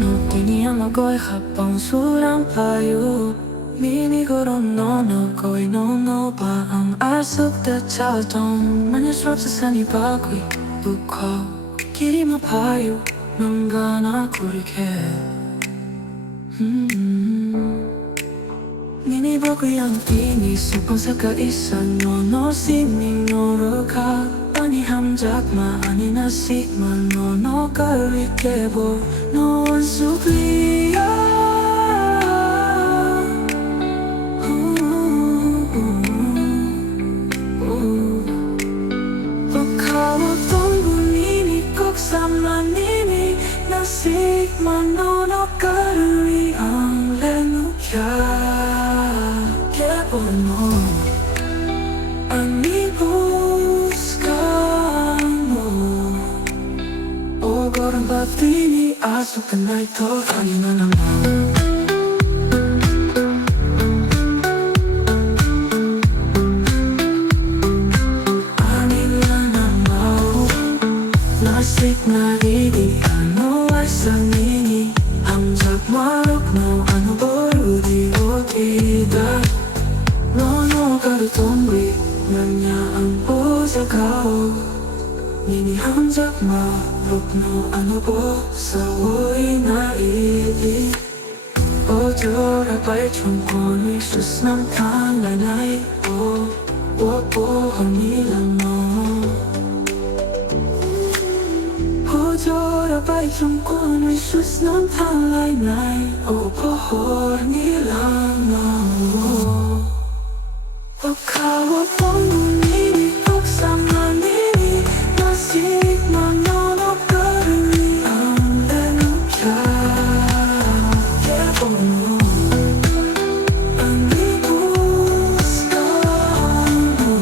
no Nini amagoy habang surang payo Nini goron no Ko'y no ba ang asok da 차던 만일수록 세상이 바뀌 부커 길이 마파요 뭔가나 고르게 Nini bago yang inisip kung sa kaisa no siming noroka Pani hamjak maani nasikman no karikebo no sukliya Pagkawa Tongu Nini koksama Nini nasikman no karuri ang lenukya Kebono Orang batini asok ka na ito Khani na naman Ani na naman Nasik na hindi Ano ay sa Nini Hamjak marok no Ano borudi o tida No karutongwi Nanya ang pusa kao Nini hamjak marok no ano po sa uwi na ili Ojo rabay chung kono'y sus ng tanganay O wag po nilang no Ojo rabay chung kono'y sus ng tanganay O po nilang no Pagkawa pong Nini koksama Nini nasikman no karuri ang lenukya Kebono ang ibus ka mo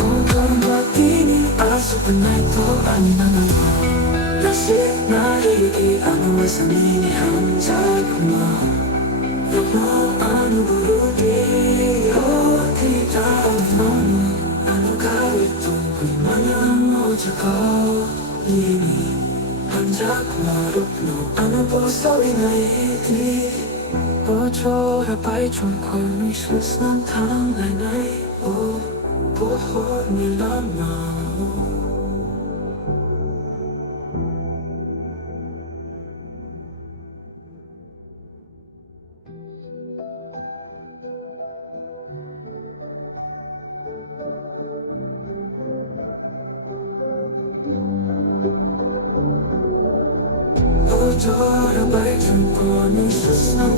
Huwag batini asok ka na ito Ani na naman Nasik na hindi ano sa Nini hamjak mo Ano burudi o titaw mo Ano gawit tungko'y manyang o tsakaw Nini hamjak marok no Ano po sa winayiti Ocho rabay chung ko'y sus ng tanganay O buhod nila na Ojo rabay chung ko'y sus ng